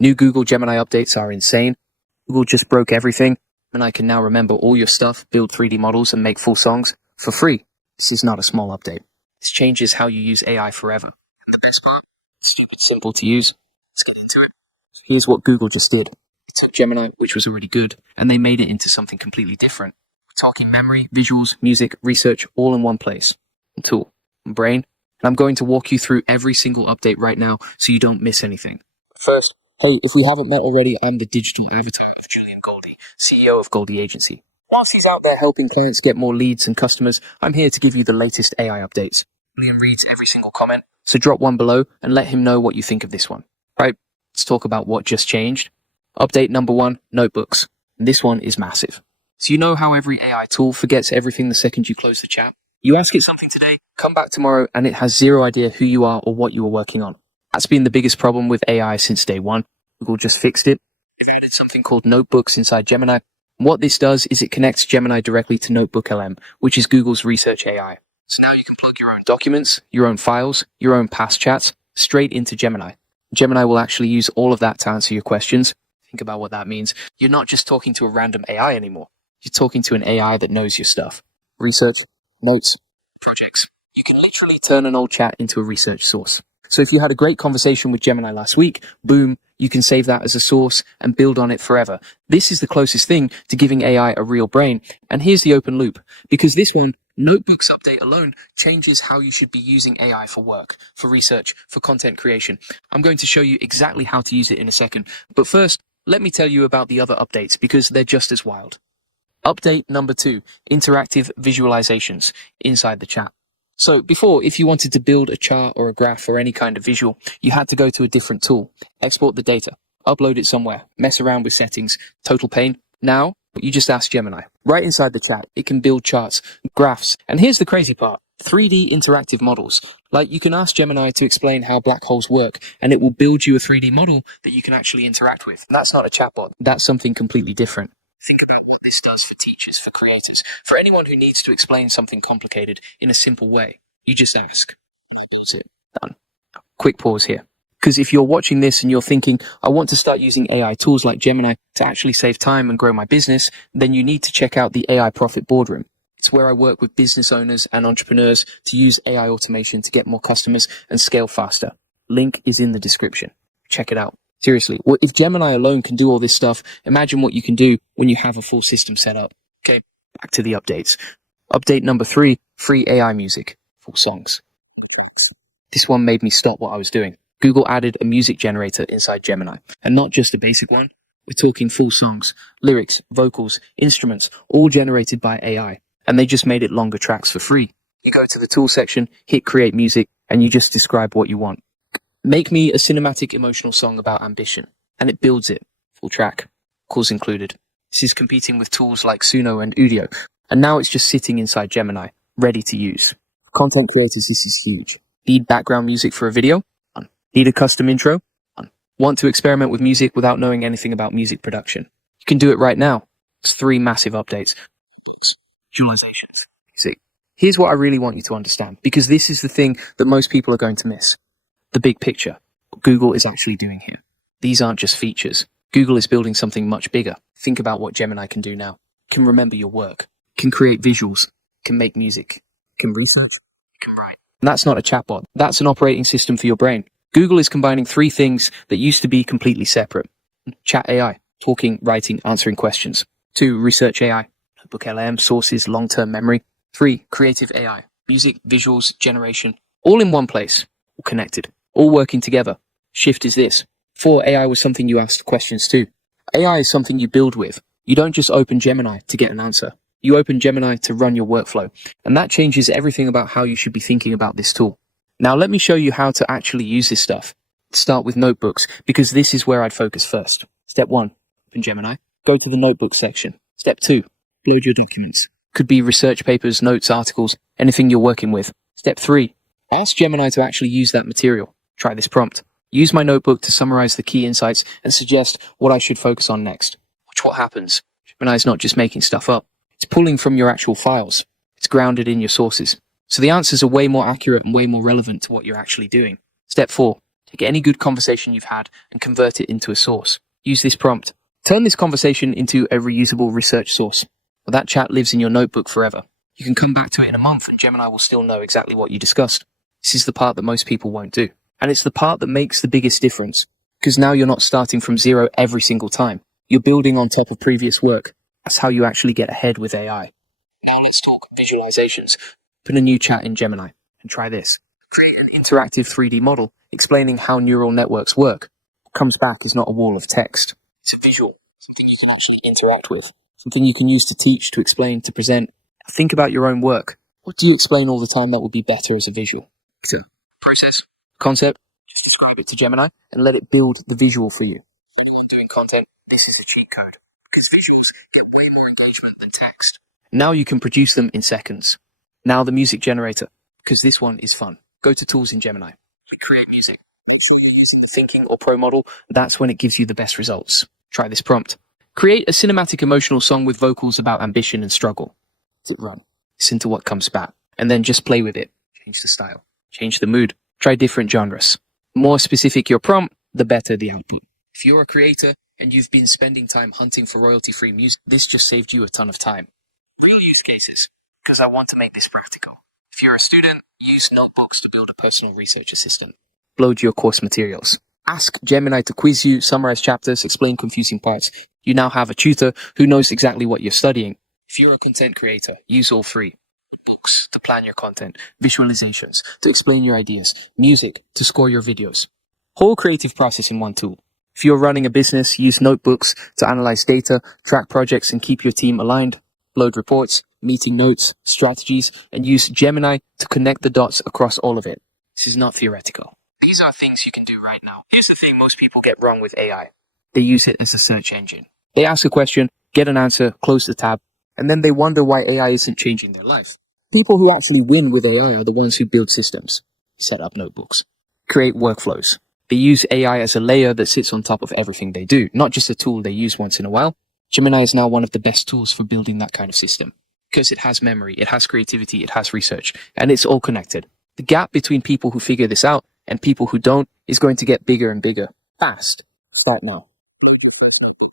New Google Gemini updates are insane. Google just broke everything, and I can now remember all your stuff, build 3D models, and make full songs for free. This is not a small update. This changes how you use AI forever. And the best part, it's stupid simple to use. Let's get into it. Here's what Google just did. They took Gemini, which was already good, and they made it into something completely different. We're talking memory, visuals, music, research, all in one place. Tool, brain, and I'm going to walk you through every single update right now so you don't miss anything. First, hey, if we haven't met already, I'm the digital avatar of Julian Goldie, CEO of Goldie Agency. Whilst he's out there helping clients get more leads and customers, I'm here to give you the latest AI updates. Julian reads every single comment, so drop one below and let him know what you think of this one. Right, let's talk about what just changed. Update number 1, notebooks. This one is massive. So you know how every AI tool forgets everything the second you close the chat? You ask it something today, come back tomorrow, and it has zero idea who you are or what you were working on. That's been the biggest problem with AI since day one. Google just fixed it. They've added something called notebooks inside Gemini. What this does is it connects Gemini directly to Notebook LM, which is Google's research AI. So now you can plug your own documents, your own files, your own past chats straight into Gemini. Gemini will actually use all of that to answer your questions. Think about what that means. You're not just talking to a random AI anymore. You're talking to an AI that knows your stuff. Research, notes, projects. You can literally turn an old chat into a research source. So if you had a great conversation with Gemini last week, boom, you can save that as a source and build on it forever. This is the closest thing to giving AI a real brain. And here's the open loop, because this one, Notebooks update alone, changes how you should be using AI for work, for research, for content creation. I'm going to show you exactly how to use it in a second. But first, let me tell you about the other updates, because they're just as wild. Update number 2, interactive visualizations inside the chat. So before, if you wanted to build a chart or a graph or any kind of visual, you had to go to a different tool, export the data, upload it somewhere, mess around with settings, total pain. Now, you just ask Gemini. Right inside the chat, it can build charts, graphs, and here's the crazy part, 3D interactive models. Like you can ask Gemini to explain how black holes work, and it will build you a 3D model that you can actually interact with. That's not a chatbot. That's something completely different. Think about what this does for teachers, for creators, for anyone who needs to explain something complicated in a simple way. You just ask. That's it. Done. Quick pause here. Because if you're watching this and you're thinking, I want to start using AI tools like Gemini to actually save time and grow my business, then you need to check out the AI Profit Boardroom. It's where I work with business owners and entrepreneurs to use AI automation to get more customers and scale faster. Link is in the description. Check it out. Seriously, if Gemini alone can do all this stuff, imagine what you can do when you have a full system set up. Okay, back to the updates. Update number 3, free AI music, full songs. This one made me stop what I was doing. Google added a music generator inside Gemini, and not just a basic one. We're talking full songs, lyrics, vocals, instruments, all generated by AI, and they just made it longer tracks for free. You go to the tool section, hit create music, and you just describe what you want. Make me a cinematic emotional song about ambition, and it builds it. Full track, calls included. This is competing with tools like Suno and Udio, and now it's just sitting inside Gemini, ready to use. For content creators, this is huge. Need background music for a video? Done. Need a custom intro? Done. Want to experiment with music without knowing anything about music production? You can do it right now. It's 3 massive updates. Visualizations. See, here's what I really want you to understand, because this is the thing that most people are going to miss. The big picture, what Google is actually doing here. These aren't just features. Google is building something much bigger. Think about what Gemini can do now. It can remember your work, can create visuals, can make music, can research, can write. And that's not a chatbot. That's an operating system for your brain. Google is combining 3 things that used to be completely separate. Chat AI, talking, writing, answering questions. 2, research AI, Notebook LM, sources, long-term memory. 3, creative AI, music, visuals, generation, all in one place, all connected. All working together. Shift is this. 4, AI was something you asked questions to. AI is something you build with. You don't just open Gemini to get an answer. You open Gemini to run your workflow. And that changes everything about how you should be thinking about this tool. Now let me show you how to actually use this stuff. Start with notebooks, because this is where I'd focus first. Step 1, open Gemini. Go to the notebook section. Step 2, upload your documents. Could be research papers, notes, articles, anything you're working with. Step 3, ask Gemini to actually use that material. Try this prompt. Use my notebook to summarize the key insights and suggest what I should focus on next. Watch what happens. Gemini is not just making stuff up. It's pulling from your actual files. It's grounded in your sources. So the answers are way more accurate and way more relevant to what you're actually doing. Step 4, Take any good conversation you've had and convert it into a source. Use this prompt. Turn this conversation into a reusable research source. Well, that chat lives in your notebook forever. You can come back to it in a month and Gemini will still know exactly what you discussed. This is the part that most people won't do. And it's the part that makes the biggest difference. Because now you're not starting from zero every single time. You're building on top of previous work. That's how you actually get ahead with AI. Now let's talk visualizations. Open a new chat in Gemini and try this. Create an interactive 3D model explaining how neural networks work. What comes back is not a wall of text. It's a visual, something you can actually interact with, something you can use to teach, to explain, to present. Think about your own work. What do you explain all the time that would be better as a visual? Process, concept, just describe it to Gemini and let it build the visual for you. Doing content, this is a cheat code because visuals get way more engagement than text. Now you can produce them in seconds. Now the music generator, because this one is fun. Go to tools in Gemini. Create music. Thinking or Pro model, that's when it gives you the best results. Try this prompt. Create a cinematic emotional song with vocals about ambition and struggle. Let it run. Listen to what comes back. And then just play with it. Change the style. Change the mood. Try different genres. The more specific your prompt, the better the output. If you're a creator and you've been spending time hunting for royalty-free music, this just saved you a ton of time. Real use cases, because I want to make this practical. If you're a student, use notebooks to build a personal research assistant. Upload your course materials. Ask Gemini to quiz you, summarize chapters, explain confusing parts. You now have a tutor who knows exactly what you're studying. If you're a content creator, use all three. Books to plan your content, visualizations to explain your ideas, music to score your videos. Whole creative process in one tool. If you're running a business, use notebooks to analyze data, track projects, and keep your team aligned. Load reports, meeting notes, strategies, and use Gemini to connect the dots across all of it. This is not theoretical. These are things you can do right now. Here's the thing most people get wrong with AI. They use it as a search engine. They ask a question, get an answer, close the tab, and then they wonder why AI isn't changing their life. People who actually win with AI are the ones who build systems, set up notebooks, create workflows. They use AI as a layer that sits on top of everything they do, not just a tool they use once in a while. Gemini is now one of the best tools for building that kind of system because it has memory, it has creativity, it has research, and it's all connected. The gap between people who figure this out and people who don't is going to get bigger and bigger. Fast. Start now.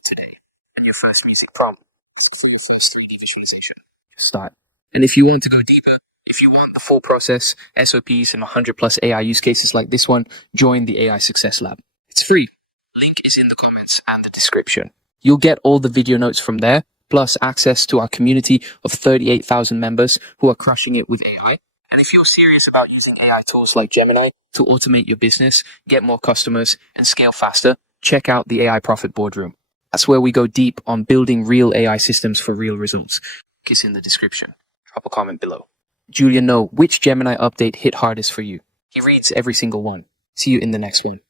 Today. And your first music prompt. First 3D visualization. Just start. And if you want to go deeper, if you want the full process, SOPs, and 100 plus AI use cases like this one, join the AI Success Lab. It's free. Link is in the comments and the description. You'll get all the video notes from there, plus access to our community of 38,000 members who are crushing it with AI. And if you're serious about using AI tools like Gemini to automate your business, get more customers, and scale faster, check out the AI Profit Boardroom. That's where we go deep on building real AI systems for real results. Link is in the description. Drop a comment below. Julia, know which Gemini update hit hardest for you. He reads every single one. See you in the next one.